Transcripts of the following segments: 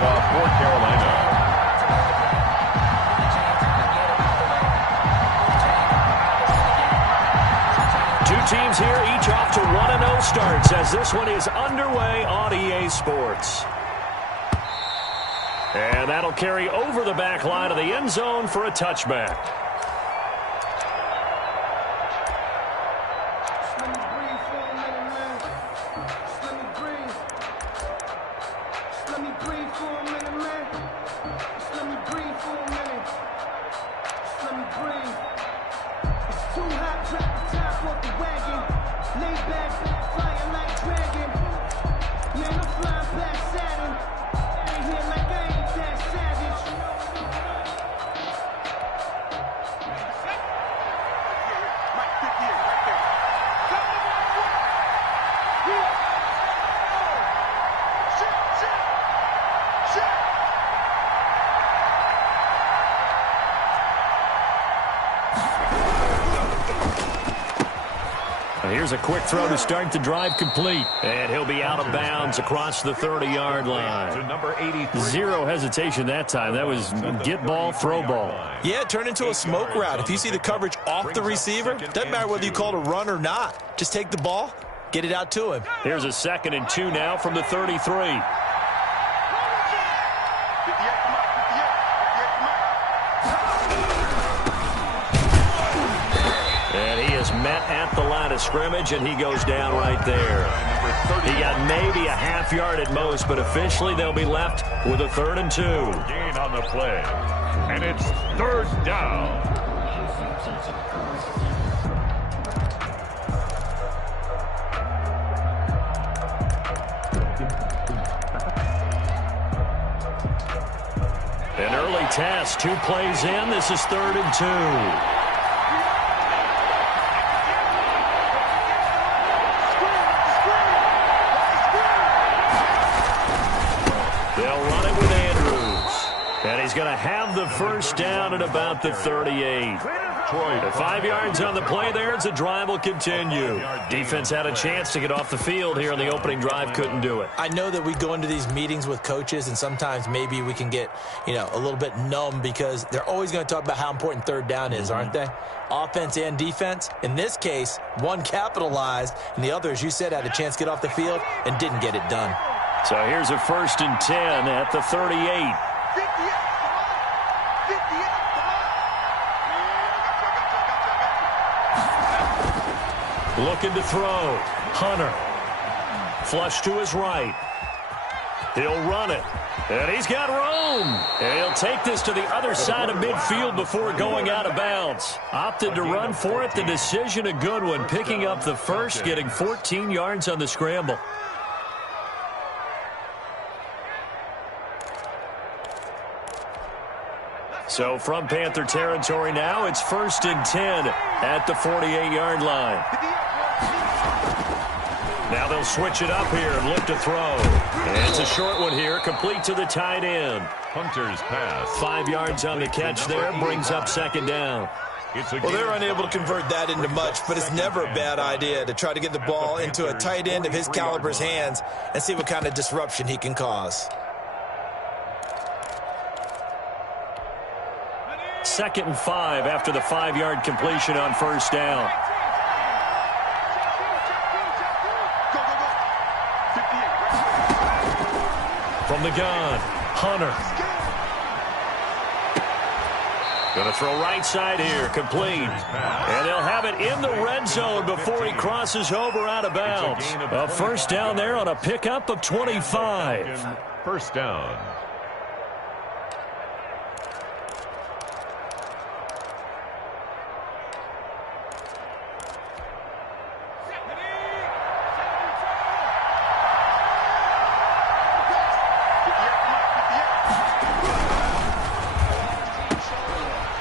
kickoff for Carolina. Two teams here, each off to 1-0 starts as this one is underway on EA Sports. And that'll carry over the back line of the end zone for a touchback. Here's a quick throw to start the drive complete. And he'll be out of bounds across the 30-yard line. To number 83. Zero hesitation that time. That was get ball, throw ball. Yeah, it turned into a smoke route. If you see the coverage off the receiver, doesn't matter whether you call it a run or not. Just take the ball, get it out to him. Here's a 2nd and 2 now from the 33. Met at the line of scrimmage, and he goes down right there. He got maybe a half yard at most, but officially they'll be left with a 3rd and 2. Gain on the play, and it's 3rd down. An early test, 2 plays in. This is 3rd and 2. He's going to have the 1st down at about the 38. 5 yards on the play there as the drive will continue. Defense had a chance to get off the field here on the opening drive, couldn't do it. I know that we go into these meetings with coaches, and sometimes maybe we can get, a little bit numb because they're always going to talk about how important 3rd down is, aren't they? Offense and defense. In this case, one capitalized, and the other, as you said, had a chance to get off the field and didn't get it done. So here's a 1st and 10 at the 38. Looking to throw. Hunter. Flush to his right. He'll run it. And he's got room. And he'll take this to the other side of midfield before going out of bounds. Opted to run for it. The decision a good one. Picking up the 1st, getting 14 yards on the scramble. So from Panther territory now, it's 1st and 10 at the 48-yard line. Now they'll switch it up here and look to throw. And it's a short one here, complete to the tight end. Hunter's pass. 5 yards on the catch there, brings up 2nd down. Well, they're unable to convert that into much, but it's never a bad idea to try to get the ball into a tight end of his caliber's hands and see what kind of disruption he can cause. 2nd and 5 after the 5-yard completion on 1st down. From the gun, Hunter. Going to throw right side here, complete. And they'll have it in the red zone before he crosses over out of bounds. A 1st down there on a pickup of 25. 1st down.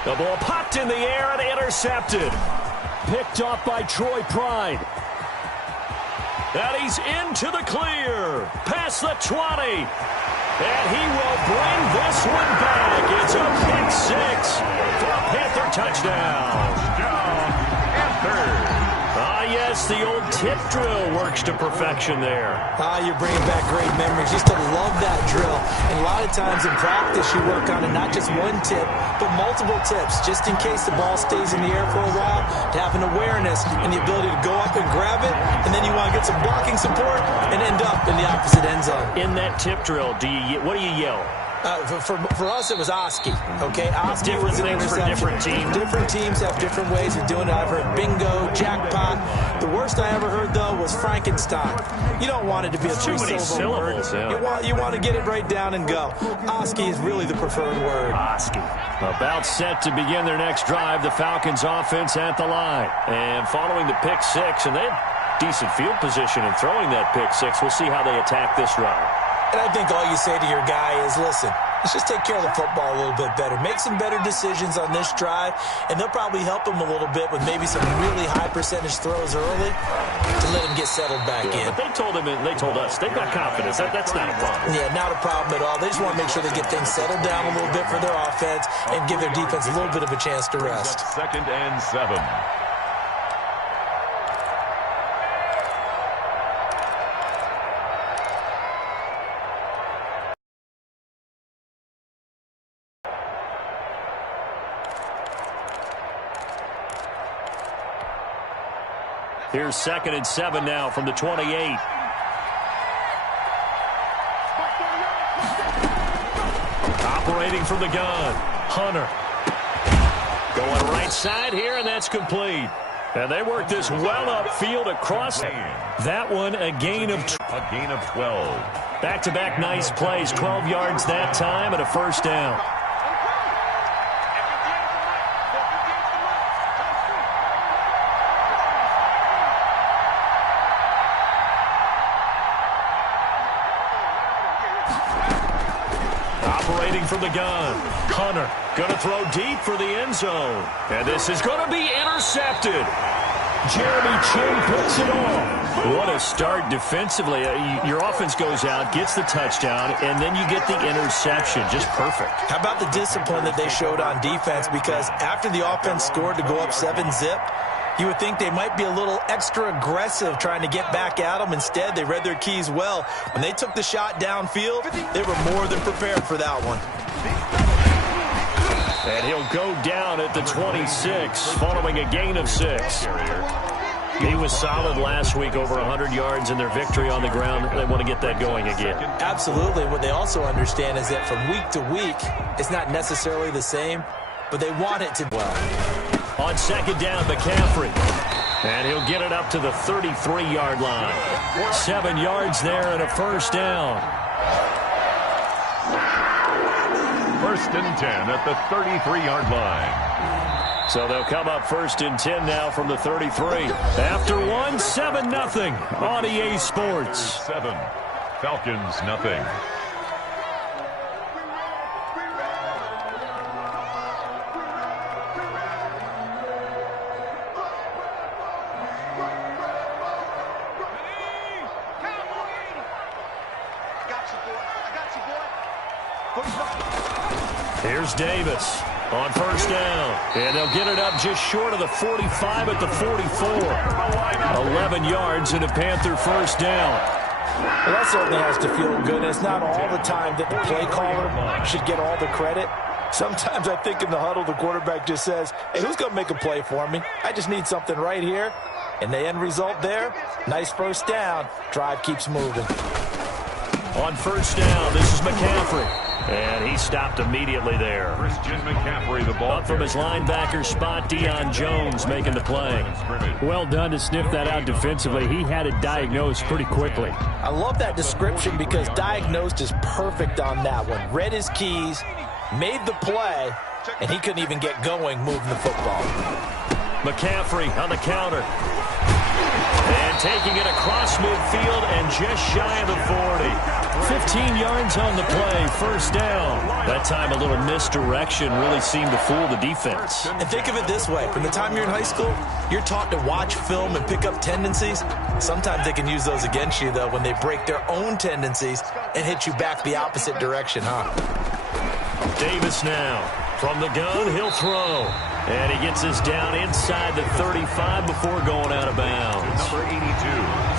The ball popped in the air and intercepted. Picked off by Troy Pride. And he's into the clear. Past the 20. And he will bring this one back. It's a pick 6 for a Panther touchdown. Down and 3rd. Yeah, Yes, the old tip drill works to perfection there. You're bringing back great memories. Used to love that drill. And a lot of times in practice, you work on it, not just one tip, but multiple tips, just in case the ball stays in the air for a while, to have an awareness and the ability to go up and grab it, and then you want to get some blocking support and end up in the opposite end zone. In that tip drill, what do you yell? For us, it was Oski, okay? Oski different was an things for different teams. Different teams have different ways of doing it. I've heard bingo, jackpot. The worst I ever heard, though, was Frankenstein. You don't want it to be a too many syllables. Yeah. You want to get it right down and go. Oski is really the preferred word. Oski. About set to begin their next drive, the Falcons offense at the line. And following the pick six, and they have decent field position in throwing that pick six. We'll see how they attack this drive. And I think all you say to your guy is, listen, let's just take care of the football a little bit better. Make some better decisions on this drive, and they'll probably help him a little bit with maybe some really high percentage throws early to let him get settled back in. But they told us, they've got confidence. That's not a problem. Yeah, not a problem at all. They just want to make sure they get things settled down a little bit for their offense and give their defense a little bit of a chance to rest. 2nd and 7. Here's 2nd and 7 now from the 28. Operating from the gun, Hunter. Going right side here, and that's complete. And they work this well upfield across that one, a gain of 12. Back-to-back nice plays, 12 yards that time and a first down. Operating from the gun, Hunter going to throw deep for the end zone. And this is going to be intercepted. Jeremy Chin puts it off. What a start defensively. Your offense goes out, gets the touchdown, and then you get the interception. Just perfect. How about the discipline that they showed on defense? Because after the offense scored to go up 7-zip, you would think they might be a little extra aggressive trying to get back at them. Instead, they read their keys well. When they took the shot downfield, they were more than prepared for that one. And he'll go down at the 26, following a gain of 6. He was solid last week, over 100 yards in their victory on the ground. They want to get that going again. Absolutely. What they also understand is that from week to week, it's not necessarily the same, but they want it to be well. On 2nd down, McCaffrey. And he'll get it up to the 33-yard line. 7 yards there and a first down. 1st and 10 at the 33-yard line. So they'll come up 1st and 10 now from the 33. After 7-0 on EA Sports. 7. Falcons, nothing. Here's Davis on 1st down. And they'll get it up just short of the 45 at the 44. 11 yards and a Panther first down. Well, that certainly has to feel good. And it's not all the time that the play caller should get all the credit. Sometimes I think in the huddle, the quarterback just says, hey, who's going to make a play for me? I just need something right here. And the end result there, nice first down. Drive keeps moving. On 1st down, this is McCaffrey. And he stopped immediately there. Christian McCaffrey, the ball. Up from his linebacker spot, Deion Jones making the play. Well done to sniff that out defensively. He had it diagnosed pretty quickly. I love that description because diagnosed is perfect on that one. Read his keys, made the play, and he couldn't even get going moving the football. McCaffrey on the counter. And taking it across midfield and just shy of the 40. 15 yards on the play, first down. That time a little misdirection really seemed to fool the defense. And think of it this way. From the time you're in high school, you're taught to watch film and pick up tendencies. Sometimes they can use those against you, though, when they break their own tendencies and hit you back the opposite direction, huh? Davis now. From the gun, he'll throw. And he gets us down inside the 35 before going out of bounds. Number 82.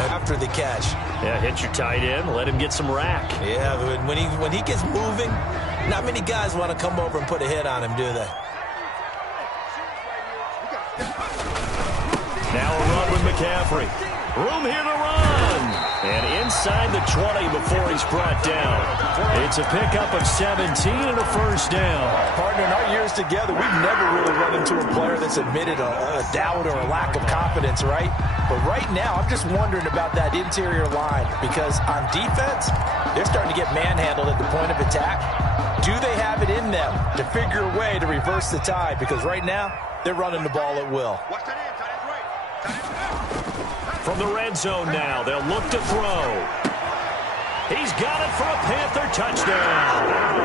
After the catch. Yeah, hit your tight end. Let him get some rack. Yeah, but when he gets moving, not many guys want to come over and put a hit on him, do they? Now a run with McCaffrey. Room here to run. And inside the 20 before he's brought down. It's a pickup of 17 and a first down. Partner, in our years together, we've never really run into a player that's admitted a doubt or a lack of confidence, right? But right now, I'm just wondering about that interior line because on defense, they're starting to get manhandled at the point of attack. Do they have it in them to figure a way to reverse the tide? Because right now, they're running the ball at will. From the red zone now, they'll look to throw. He's got it for a Panther touchdown.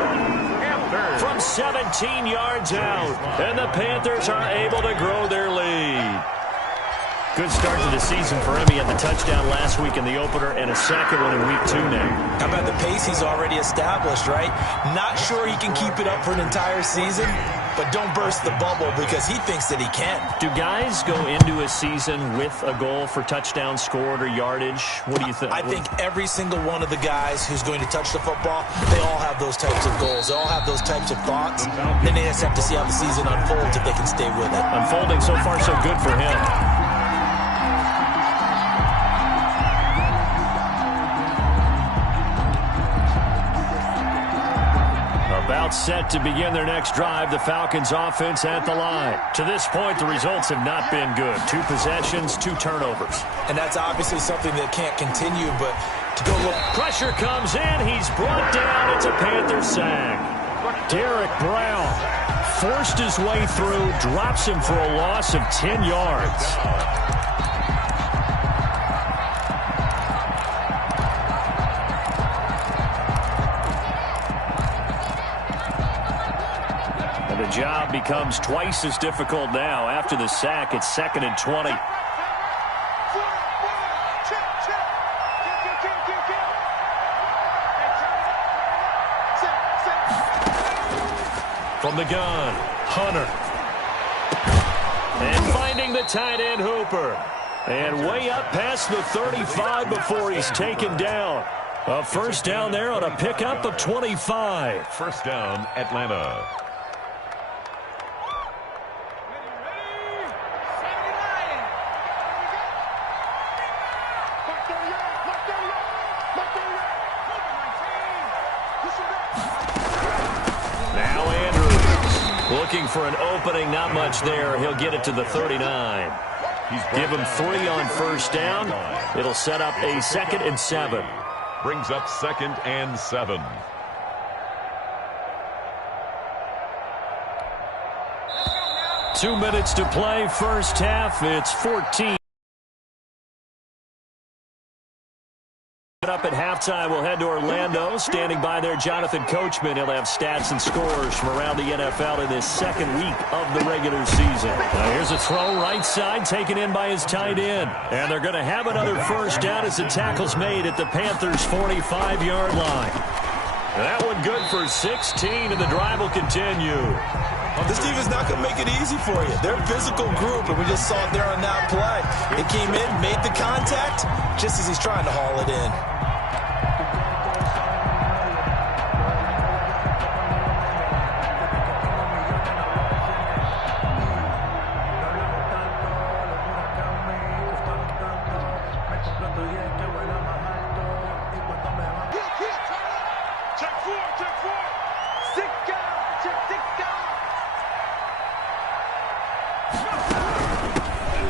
From 17 yards out, and the Panthers are able to grow their lead. Good start to the season for him. He had the touchdown last week in the opener and a second one in week 2 now. How about the pace he's already established, right? Not sure he can keep it up for an entire season, but don't burst the bubble because he thinks that he can. Do guys go into a season with a goal for touchdown scored or yardage? What do you think? I think every single one of the guys who's going to touch the football, they all have those types of goals. They all have those types of thoughts. Then they just have to see how the season unfolds if they can stay with it. Unfolding so far so good for him. About set to begin their next drive, the Falcons offense at the line. To this point, the results have not been good. 2 possessions, 2 turnovers. And that's obviously something that can't continue, but to go look. Pressure comes in. He's brought down. It's a Panther sack. Derek Brown forced his way through, drops him for a loss of 10 yards. The job becomes twice as difficult now. After the sack, it's 2nd and 20. From the gun, Hunter. And finding the tight end, Hooper. And way up past the 35 before he's taken down. A first down there on a pickup of 25. First down, Atlanta. Looking for an opening, not much there. He'll get it to the 39. Give him 3 on first down. It'll set up a 2nd and 7. Brings up 2nd and 7. Two minutes to play, first half. It's 14. Up at halftime, we'll head to Orlando. Standing by there, Jonathan Coachman. He'll have stats and scores from around the NFL in this 2nd week of the regular season. Now here's a throw right side, taken in by his tight end. And they're going to have another first down as the tackle's made at the Panthers' 45-yard line. That one good for 16, and the drive will continue. This defense not going to make it easy for you. They're a physical group, and we just saw it there on that play. It came in, made the contact, just as he's trying to haul it in.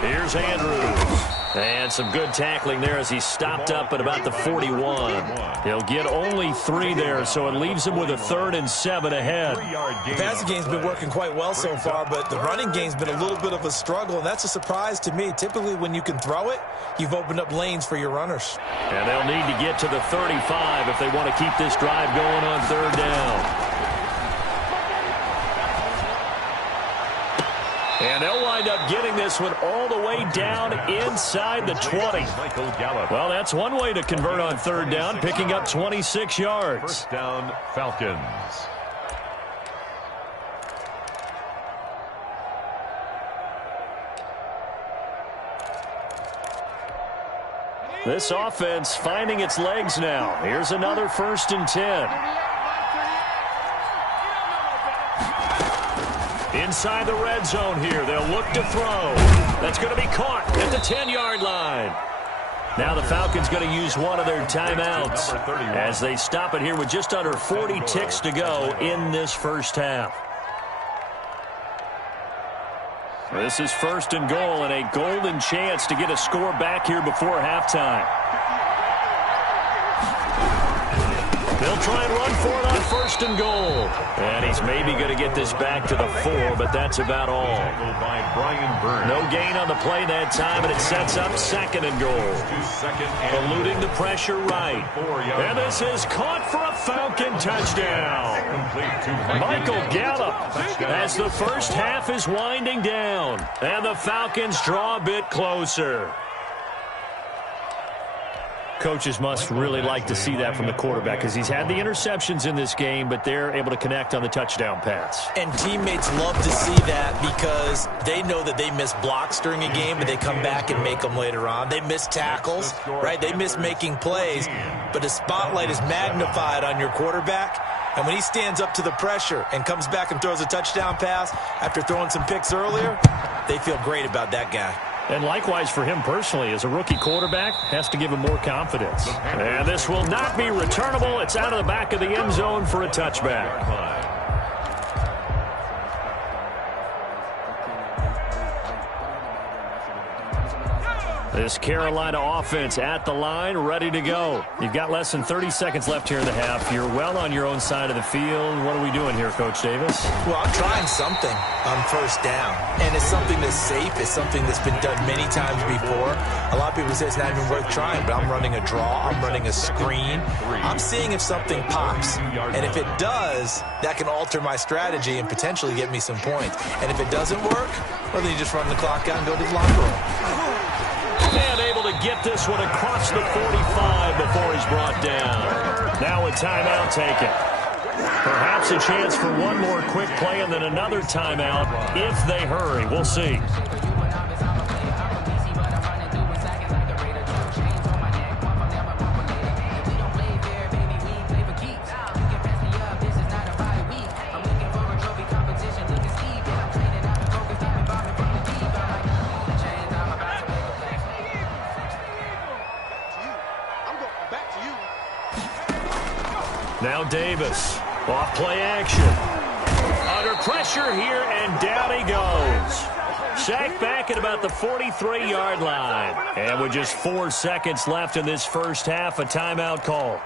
Here's Andrews. And some good tackling there as he stopped up at about the 41. He'll get only 3 there, so it leaves him with a 3rd and 7 ahead. The passing game's been working quite well so far, but the running game's been a little bit of a struggle, and that's a surprise to me. Typically, when you can throw it, you've opened up lanes for your runners. And they'll need to get to the 35 if they want to keep this drive going on 3rd down. And they'll wind up getting this one all the way down inside the 20. Well, that's one way to convert on 3rd down, picking up 26 yards. First down, Falcons. This offense finding its legs now. Here's another 1st and 10. Inside the red zone here. They'll look to throw. That's going to be caught at the 10-yard line. Now the Falcons going to use one of their timeouts as they stop it here with just under 40 ticks to go in this first half. This is 1st and goal and a golden chance to get a score back here before halftime. They'll try and run for it on 1st and goal. And he's maybe going to get this back to the 4, but that's about all. No gain on the play that time, and it sets up 2nd and goal. Eluding the pressure right. And this is caught for a Falcon touchdown. Michael Gallup as the first half is winding down. And the Falcons draw a bit closer. Coaches must really like to see that from the quarterback because he's had the interceptions in this game, but they're able to connect on the touchdown pass. And teammates love to see that because they know that they miss blocks during a game, but they come back and make them later on. They miss tackles, right? They miss making plays, but the spotlight is magnified on your quarterback. And when he stands up to the pressure and comes back and throws a touchdown pass after throwing some picks earlier, they feel great about that guy. And likewise for him personally, as a rookie quarterback, has to give him more confidence. And this will not be returnable. It's out of the back of the end zone for a touchback. This Carolina offense at the line, ready to go. You've got less than 30 seconds left here in the half. You're well on your own side of the field. What are we doing here, Coach Davis? Well, I'm trying something on 1st down. And it's something that's safe. It's something that's been done many times before. A lot of people say it's not even worth trying, but I'm running a draw. I'm running a screen. I'm seeing if something pops. And if it does, that can alter my strategy and potentially get me some points. And if it doesn't work, well, then you just run the clock out and go to the locker room. And able to get this one across the 45 before he's brought down. Now a timeout taken. Perhaps a chance for one more quick play and then another timeout if they hurry. We'll see. Now Davis, off play action. Under pressure here, and down he goes. Sacked back at about the 43-yard line. And with just 4 seconds left in this first half, a timeout call.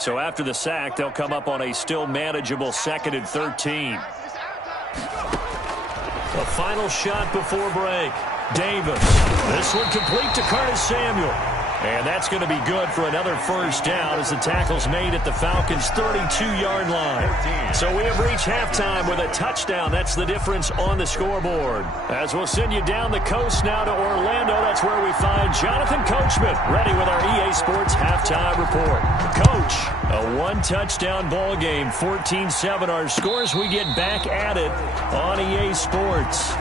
So after the sack, they'll come up on a still manageable 2nd and 13. A final shot before break. Davis. This one complete to Curtis Samuel. And that's going to be good for another first down as the tackle's made at the Falcons' 32-yard line. So we have reached halftime with a touchdown. That's the difference on the scoreboard. As we'll send you down the coast now to Orlando, that's where we find Jonathan Coachman ready with our EA Sports halftime report. Coach, a one-touchdown ball game, 14-7 our scores. We get back at it on EA Sports.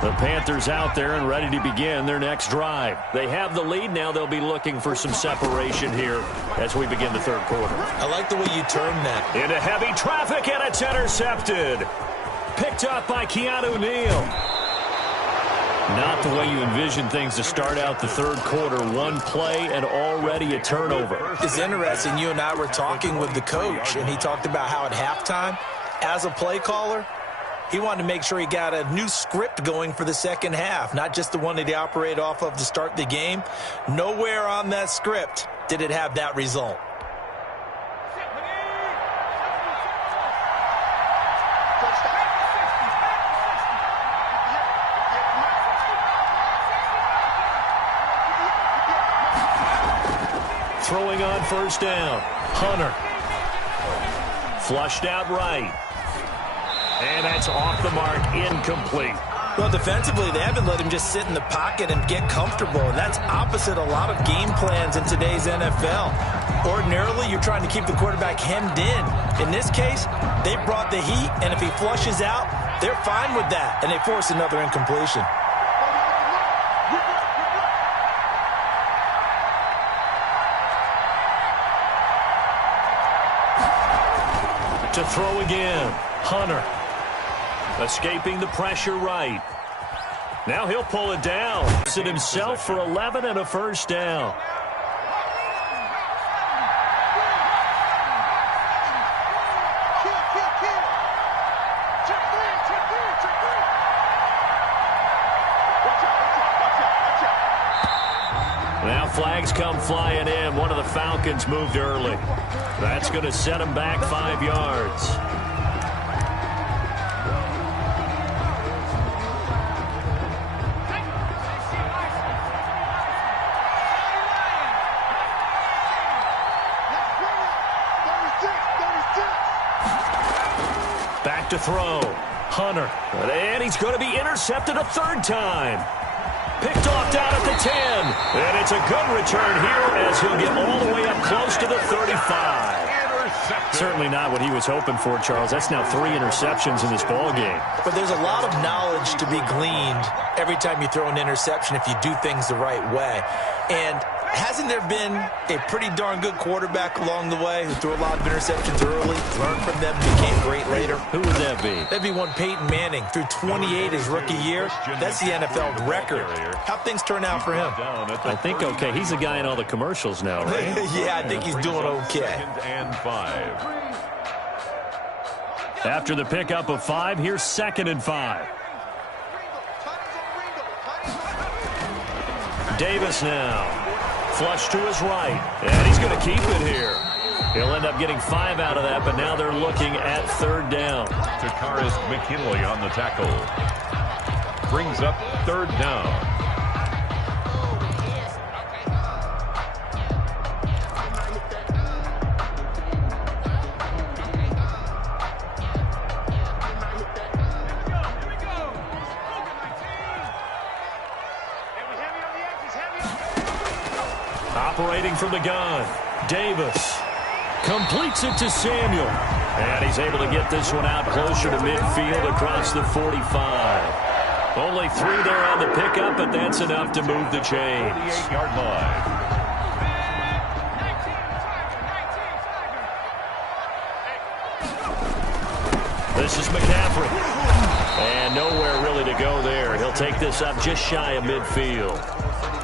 The Panthers out there and ready to begin their next drive. They have the lead now. They'll be looking for some separation here as we begin the third quarter. I like the way you termed that. Into heavy traffic, and it's intercepted. Picked up by Keanu Neal. Not the way you envision things to start out the third quarter. One play and already a turnover. It's interesting. You and I were talking with the coach, and he talked about how at halftime, as a play caller, he wanted to make sure he got a new script going for the second half, not just the one that he operated off of to start the game. Nowhere on that script did it have that result. Throwing on first down. Hunter. Flushed out right. And that's off the mark, incomplete. Well, defensively, they haven't let him just sit in the pocket and get comfortable, and that's opposite a lot of game plans in today's NFL. Ordinarily, you're trying to keep the quarterback hemmed in. In this case, they brought the heat, and if he flushes out, they're fine with that, and they force another incompletion. To throw again, Hunter. Escaping the pressure right. Now he'll pull it down. It himself for 11 and a first down. Now flags come flying in. One of the Falcons moved early. That's going to set him back 5 yards. Back to throw. Hunter. And he's going to be intercepted a third time. Picked off down at the 10. And it's a good return here as he'll get all the way up close to the 35. Certainly not what he was hoping for, Charles. That's now 3 interceptions in this ball game. But there's a lot of knowledge to be gleaned every time you throw an interception if you do things the right way. And hasn't there been a pretty darn good quarterback along the way who threw a lot of interceptions early, learned from them, became great later? Who would that be? That'd be one Peyton Manning. Threw 28 his rookie year. That's the NFL record. How'd things turn out for him? I think okay. He's the guy in all the commercials now, right? Yeah, I think he's doing okay. And 5. After the pickup of 5, here's 2nd and 5. Davis now. Flush to his right. And he's going to keep it here. He'll end up getting 5 out of that, but now they're looking at 3rd down. Takaris McKinley on the tackle. Brings up 3rd down. Operating from the gun, Davis completes it to Samuel. And he's able to get this one out closer to midfield across the 45. Only 3 there on the pickup, but that's enough to move the chains. 48-yard line. This is McCaffrey. And nowhere really to go there. He'll take this up just shy of midfield.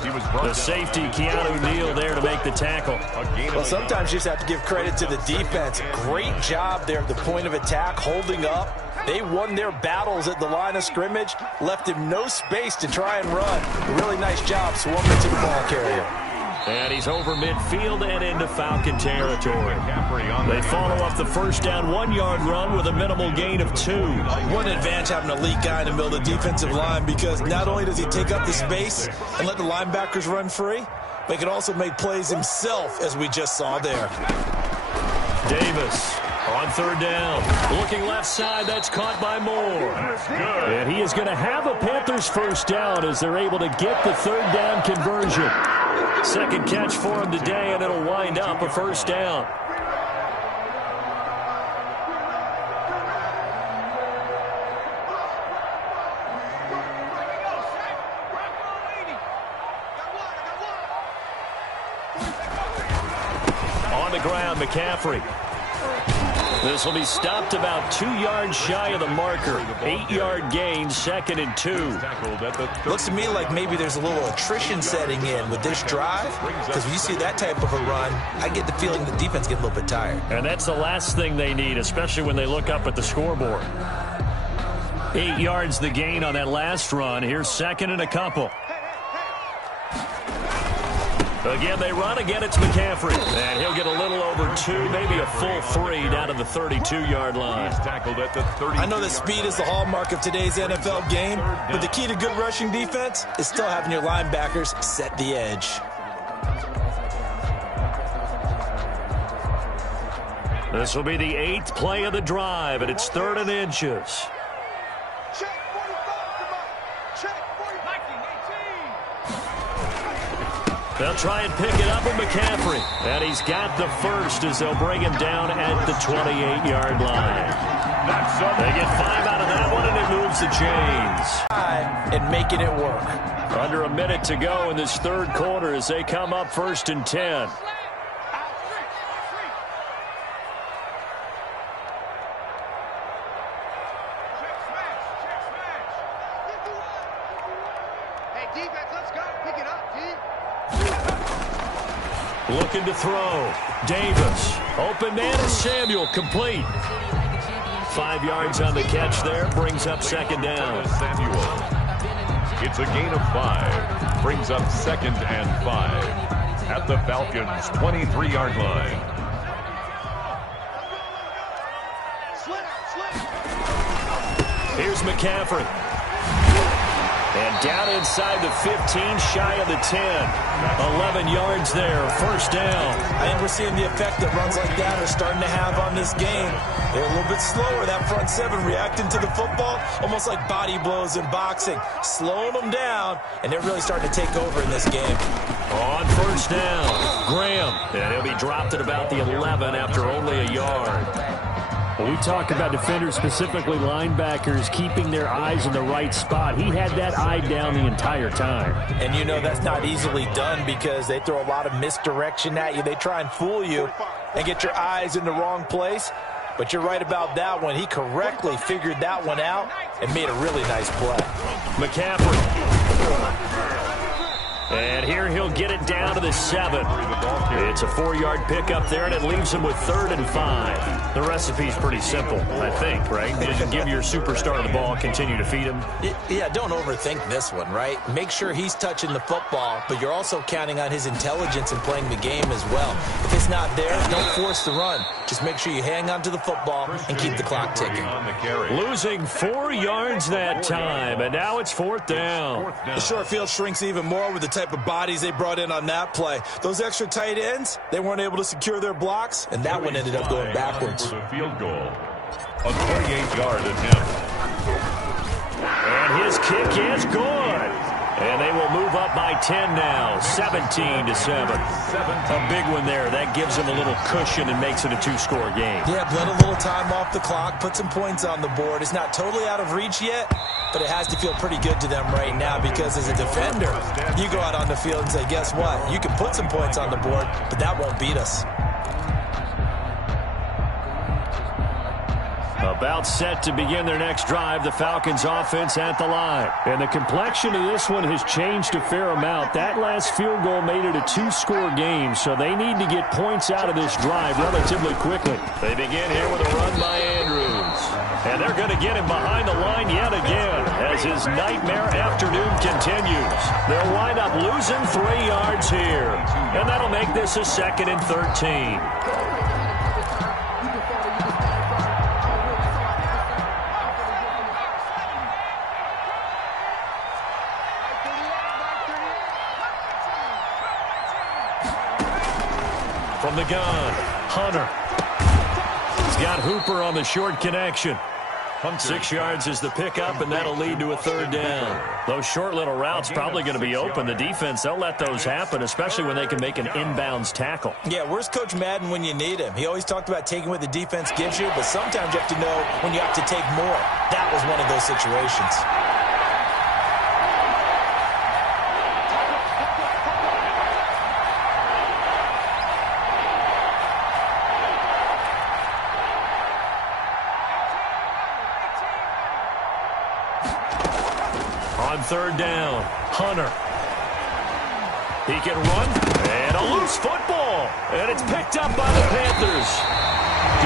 The safety, Keanu Neal, there to make the tackle. Well, sometimes you just have to give credit to the defense. Great job there at the point of attack, holding up. They won their battles at the line of scrimmage, left him no space to try and run. Really nice job swarming to the ball carrier. And he's over midfield and into Falcon territory. They follow up the first down 1-yard run with a minimal gain of 2. One advantage having an elite guy in the middle of the defensive line, because not only does he take up the space and let the linebackers run free, but he can also make plays himself, as we just saw there. Davis on 3rd down. Looking left side, that's caught by Moore. And he is going to have a Panthers first down as they're able to get the 3rd down conversion. Second catch for him today, and it'll wind up a first down. On the ground, McCaffrey. This will be stopped about 2 yards shy of the marker. 8-yard gain, 2nd and 2. Looks to me like maybe there's a little attrition setting in with this drive, because when you see that type of a run, I get the feeling the defense gets a little bit tired. And that's the last thing they need, especially when they look up at the scoreboard. 8 yards the gain on that last run. Here's 2nd and a couple. Again, they run. Again, it's McCaffrey. And he'll get a little over 2, maybe a full 3 down to the 32-yard line. He's tackled at the 32. I know that speed is the hallmark of today's NFL game, but the key to good rushing defense is still having your linebackers set the edge. This will be the 8th play of the drive, and it's 3rd and inches. They'll try and pick it up with McCaffrey. And he's got the first as they'll bring him down at the 28-yard line. They get 5 out of that one, and it moves the chains. And making it work. Under a minute to go in this third quarter as they come up 1st and 10. Looking to throw. Davis. Open man is Samuel. Complete. 5 yards on the catch there. Brings up 2nd down. Samuel. It's a gain of 5. Brings up 2nd and 5. At the Falcons' 23-yard line. Here's McCaffrey. And down inside the 15, shy of the 10. 11 yards there, 1st down. I think we're seeing the effect that runs like that are starting to have on this game. They're a little bit slower, that front 7, reacting to the football, almost like body blows in boxing, slowing them down, and they're really starting to take over in this game. On 1st down, Graham. And he'll be dropped at about the 11 after only a yard. Well, we talk about defenders, specifically linebackers, keeping their eyes in the right spot. He had that eye down the entire time. And you know that's not easily done because they throw a lot of misdirection at you. They try and fool you and get your eyes in the wrong place. But you're right about that one. He correctly figured that one out and made a really nice play. McCaffrey. And here he'll get it down to the 7. It's a 4-yard pickup there, and it leaves him with 3rd and 5. The recipe's pretty simple, I think, right? Just give your superstar the ball, continue to feed him. Yeah, don't overthink this one, right? Make sure he's touching the football, but you're also counting on his intelligence in playing the game as well. If it's not there, don't force the run. Just make sure you hang on to the football and keep the clock ticking. Losing 4 yards that time, and now it's 4th down. The short field shrinks even more with the type of bodies they brought in on that play. Those extra tight ends, they weren't able to secure their blocks, and that one ended up going backwards. For the field goal. A 28-yard attempt. And his kick is good. And they will move up by 10 now, 17-7. A big one there. That gives them a little cushion and makes it a 2-score game. Yeah, bled a little time off the clock, put some points on the board. It's not totally out of reach yet, but it has to feel pretty good to them right now because as a defender, you go out on the field and say, guess what? You can put some points on the board, but that won't beat us. About set to begin their next drive, the Falcons offense at the line. And the complexion of this one has changed a fair amount. That last field goal made it a 2-score game, so they need to get points out of this drive relatively quickly. They begin here with a run by Andrews. And they're going to get him behind the line yet again as his nightmare afternoon continues. They'll wind up losing 3 yards here. And that'll make this a 2nd and 13. From the gun, Hunter. He's got Hooper on the short connection. 6 yards is the pickup, and that'll lead to a 3rd down. Those short little routes probably going to be open. The defense, they'll let those happen, especially when they can make an inbounds tackle. Yeah, where's Coach Madden when you need him? He always talked about taking what the defense gives you, but sometimes you have to know when you have to take more. That was one of those situations. On 3rd down, Hunter. He can run, and a loose football, and it's picked up by the Panthers.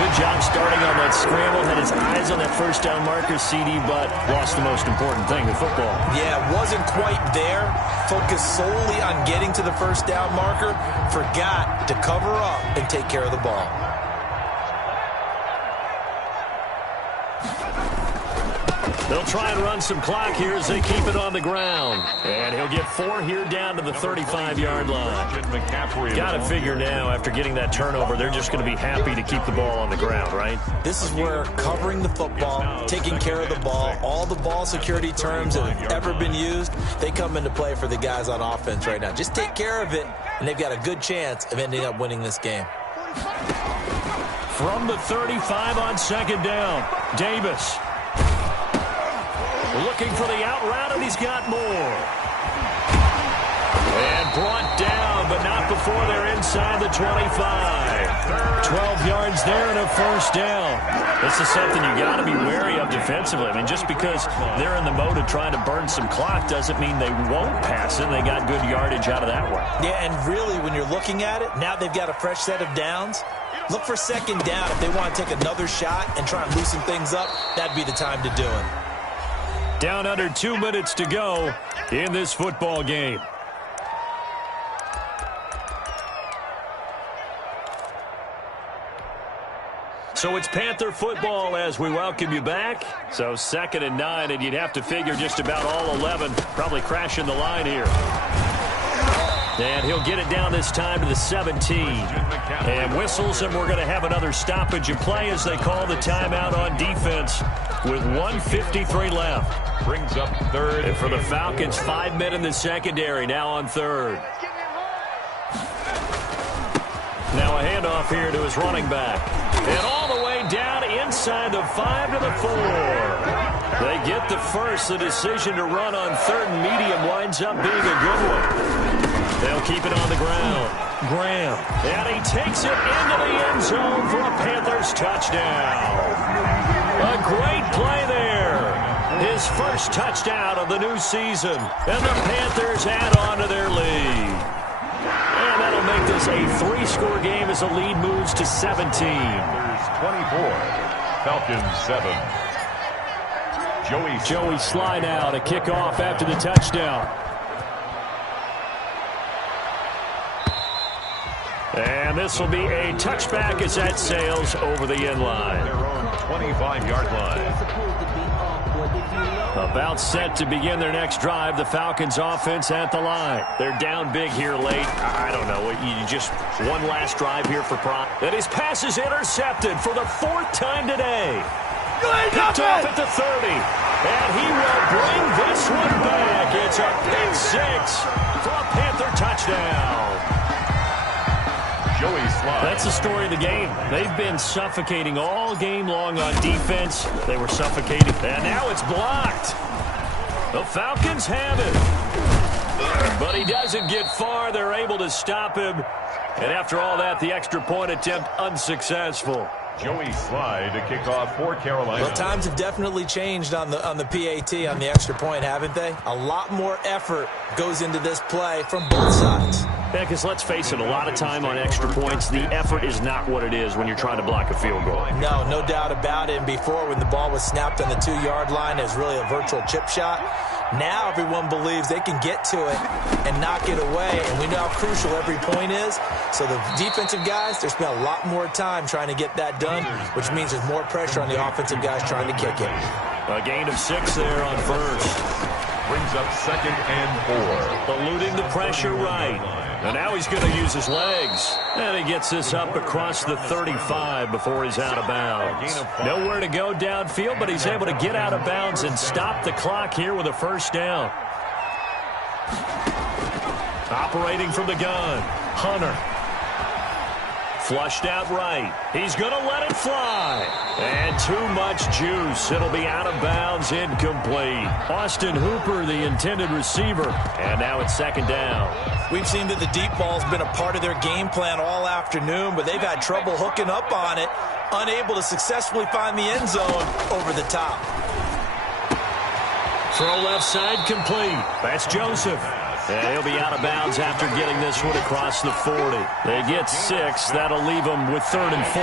Good job starting on that scramble. Had his eyes on that 1st down marker, CD, but lost the most important thing, the football. Yeah, wasn't quite there. Focused solely on getting to the 1st down marker. Forgot to cover up and take care of the ball. They'll try and run some clock here as they keep it on the ground. And he'll get 4 here down to the 35-yard line. Got to figure now, after getting that turnover, they're just going to be happy to keep the ball on the ground, right? This is where covering the football, taking care of the ball, all the ball security terms that have ever been used, they come into play for the guys on offense right now. Just take care of it, and they've got a good chance of ending up winning this game. From the 35 on second down, Davis. Looking for the out route, and he's got more. And brought down, but not before they're inside the 25. 12 yards there and a first down. This is something you got to be wary of defensively. I mean, just because they're in the mode of trying to burn some clock doesn't mean they won't pass it. They got good yardage out of that one. Yeah, and really, when you're looking at it, now they've got a fresh set of downs. Look for second down. If they want to take another shot and try and loosen things up, that'd be the time to do it. Down under 2 minutes to go in this football game. So it's Panther football as we welcome you back. So 2nd and 9, and you'd have to figure just about all 11 probably crashing the line here. And he'll get it down this time to the 17. And whistles, and we're going to have another stoppage of play as they call the timeout on defense with 1:53 left. Brings up third. And for the Falcons, 5 men in the secondary, now on third. Now a handoff here to his running back. And all the way down inside the 5 to the 4. They get the first. The decision to run on third and medium winds up being a good one. They'll keep it on the ground. Graham. And he takes it into the end zone for a Panthers touchdown. A great play there. His first touchdown of the new season. And the Panthers add on to their lead. And that'll make this a 3-score game as the lead moves to 17. 24. Falcons 7. Joey slide out, a kickoff after the touchdown. And this will be a touchback as that sails over the end line. Their own 25-yard line. About set to begin their next drive, the Falcons offense at the line. They're down big here late. I don't know. You just one last drive here for Prime. And his pass is intercepted for the 4th time today. Picked off at the 30. And he will bring this one back. It's a pick 6 for a Panther touchdown. That's the story of the game. They've been suffocating all game long on defense. They were suffocating, and now it's blocked. The Falcons have it. But he doesn't get far. They're able to stop him. And after all that, the extra point attempt unsuccessful. Joey Slye to kick off for Carolina. Well, times have definitely changed on the PAT, on the extra point, haven't they? A lot more effort goes into this play from both sides. Yeah, because let's face it, a lot of time on extra points, the effort is not what it is when you're trying to block a field goal. No doubt about it. And before, when the ball was snapped on the 2-yard line, it was really a virtual chip shot. Now everyone believes they can get to it and knock it away, and we know how crucial every point is. So the defensive guys, they spent a lot more time trying to get that done, which means there's more pressure on the offensive guys trying to kick it. A gain of 6 there on first. Brings up 2nd and 4. Eluding the pressure right. And now he's going to use his legs. And he gets this up across the 35 before he's out of bounds. Nowhere to go downfield, but he's able to get out of bounds and stop the clock here with a first down. Operating from the gun, Hunter. Flushed out right. He's going to let it fly. And too much juice. It'll be out of bounds, incomplete. Austin Hooper, the intended receiver. And now it's 2nd down. We've seen that the deep ball's been a part of their game plan all afternoon, but they've had trouble hooking up on it, unable to successfully find the end zone over the top. Throw left side complete. That's Joseph. And he'll be out of bounds after getting this one across the 40. They get 6. That'll leave them with 3rd and 4.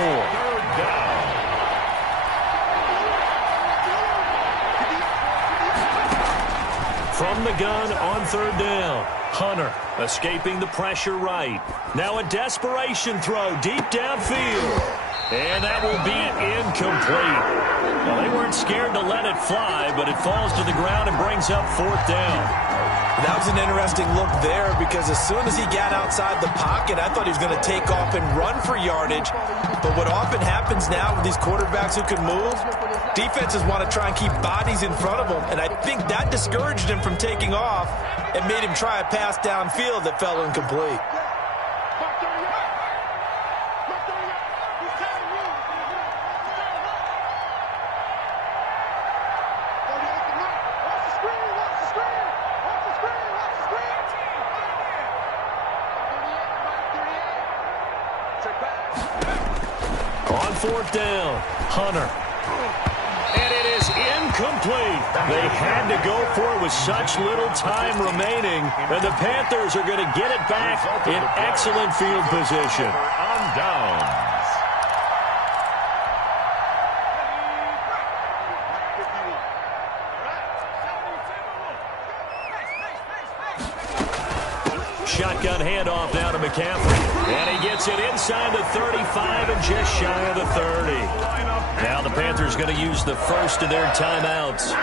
From the gun on 3rd down, Hunter escaping the pressure right. Now a desperation throw deep downfield. And that will be incomplete. Well, they weren't scared to let it fly, but it falls to the ground and brings up 4th down. That was an interesting look there because as soon as he got outside the pocket, I thought he was going to take off and run for yardage. But what often happens now with these quarterbacks who can move, defenses want to try and keep bodies in front of them. And I think that discouraged him from taking off and made him try a pass downfield that fell incomplete. On 4th down, Hunter. And it is incomplete. They had to go for it with such little time remaining. And the Panthers are going to get it back in excellent field position. On downs. Shotgun handoff now to McCaffrey. And he gets it inside the 35 and just shy of the 30. Now the Panthers going to use the first of their timeouts.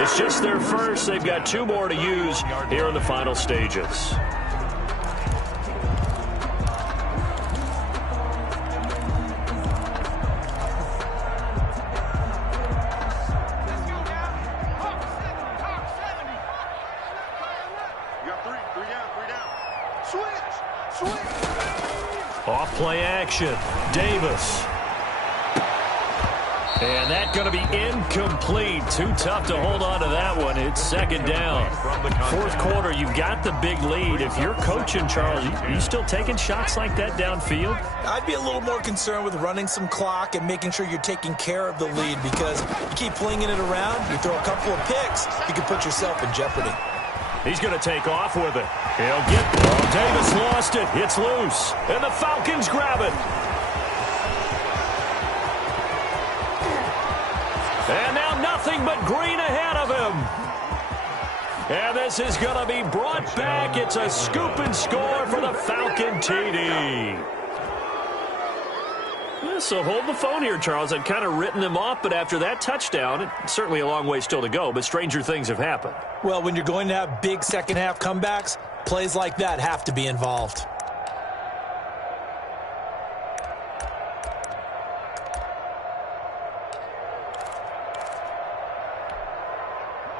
It's just their first. They've got 2 more to use here in the final stages. Off play action. Davis. And that's going to be incomplete. Too tough to hold on to that one. It's 2nd down. 4th quarter, you've got the big lead. If you're coaching, Charles, you still taking shots like that downfield? I'd be a little more concerned with running some clock and making sure you're taking care of the lead because you keep flinging it around, you throw a couple of picks, you can put yourself in jeopardy. He's going to take off with it. He'll get it. Oh, Davis lost it. It's loose. And the Falcons grab it. And now nothing but green ahead of him. And this is going to be brought back. It's a scoop and score for the Falcon TD. Yeah, so hold the phone here, Charles. I'd kind of written them off, but after that touchdown, it's certainly a long way still to go, but stranger things have happened. Well, when you're going to have big second-half comebacks, plays like that have to be involved.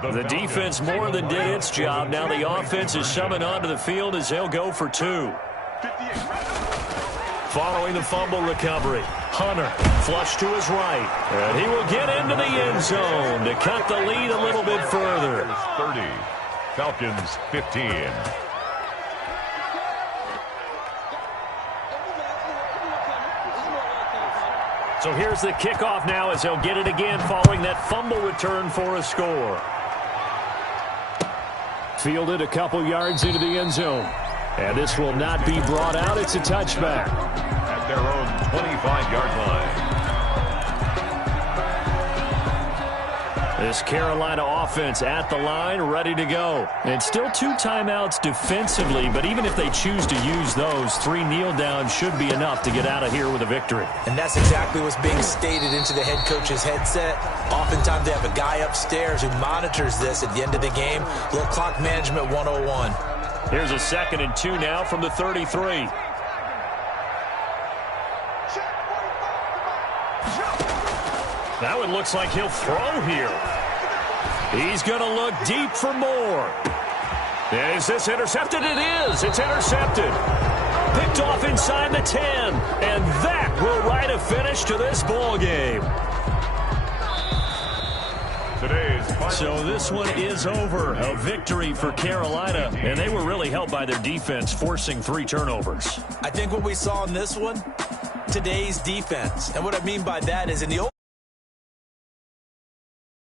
The defense more than did its job. Now the offense is summoned onto the field as they'll go for 2. Following the fumble recovery, Hunter flush to his right. And he will get into the end zone to cut the lead a little bit further. 30, Falcons 15. So here's the kickoff now as they'll get it again following that fumble return for a score. Fielded a couple yards into the end zone. And this will not be brought out. It's a touchback. At their own 25-yard line. This Carolina offense at the line, ready to go. And still 2 timeouts defensively, but even if they choose to use those, 3 kneel downs should be enough to get out of here with a victory. And that's exactly what's being stated into the head coach's headset. Oftentimes they have a guy upstairs who monitors this at the end of the game. Little clock management 101. Here's a 2nd and 2 now from the 33. That one looks like he'll throw here. He's going to look deep for more. Is this intercepted? It is. It's intercepted. Picked off inside the 10. And that will write a finish to this ball game. So this one is over. A victory for Carolina. And they were really helped by their defense, forcing 3 turnovers. I think what we saw in this one, today's defense. And what I mean by that is in the